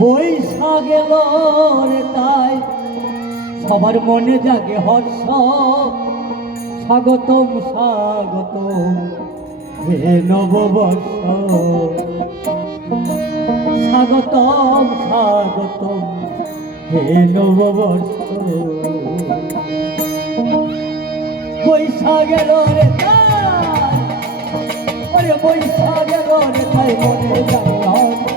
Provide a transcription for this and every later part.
বৈশাখ গেল রে তাই সবার মনে জাগে হর্ষ। স্বাগতম স্বাগতম হে নববর্ষ, স্বাগতম স্বাগতম হে নববর্ষ। বৈশাখ গেল রে তাই, ওরে বৈশাখ গেল রে তাই মনে জাগে হর্ষ।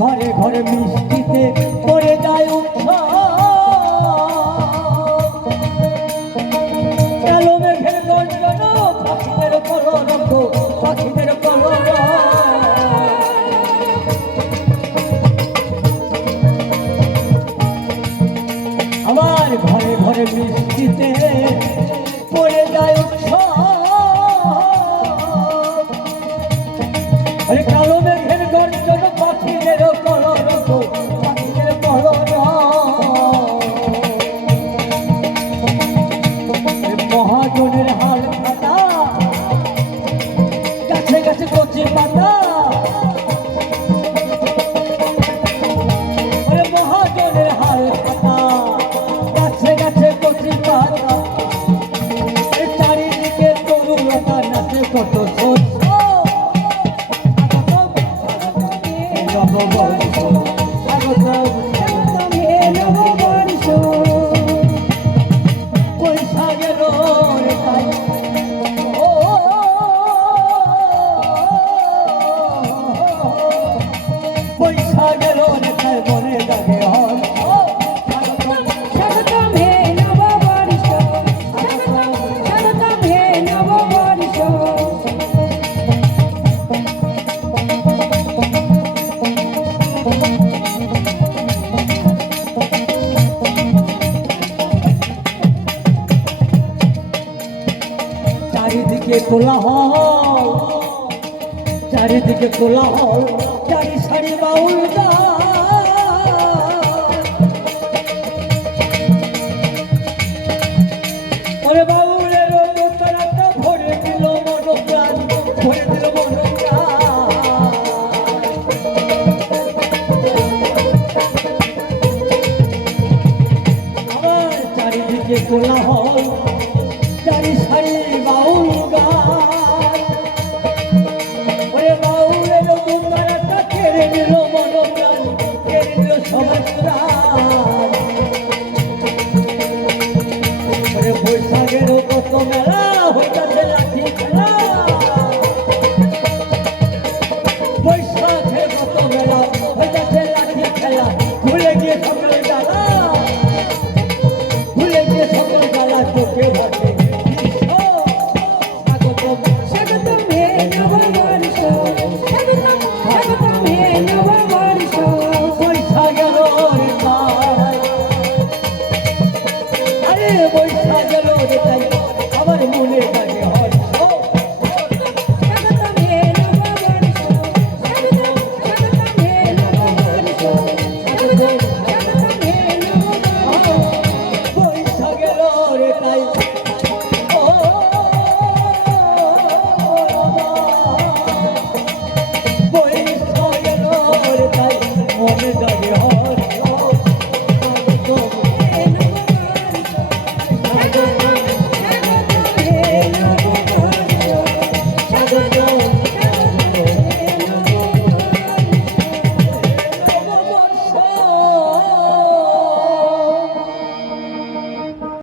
ঘরে ঘরে মিষ্টিতে পড়ে যায় উৎসব, কালো মেঘের গর্জন পাখিদের কলরব, পাখিদের কলরব। আমার ঘরে ঘরে মিষ্টিতে পড়ে যায় উৎসব, কালো মেঘের গর্জন পাখিদের কলরব, পাখিদের কলরব। মহাজনের হাল খাতা, গাছে গাছে কচি পাতা। মহাজনের হাল খাতা, গাছে গাছে কচি পাতা। চারিদিকে তরুলতা নাচে কত শস্য। চারিদিকে কোলাহল, চারিদিকে কোলাহল, চারি সারি বাউল গান। ওরে বাউলের তারাটা ভরে দিল মনোপ্রাণ, ভরে দিল মনোপ্রাণ। আমার চারিদিকে কোলাহল, চারি সারি বাউল গান। ওরে বাউলের তারাটা কেড়ে নিল মনোপ্রাণ, কেড়ে নিল সবার প্রাণ। ওরে বৈশাখেরও কত মেলা হইতাছে লাঠি খেলা, বৈশাখের কত মেলা হইতাছে লাঠি খেলা। ভুলে গিয়ে সকল জ্বালা, ভুলে গিয়ে সকল জ্বালা চোখে ভাসে। বৈশাখ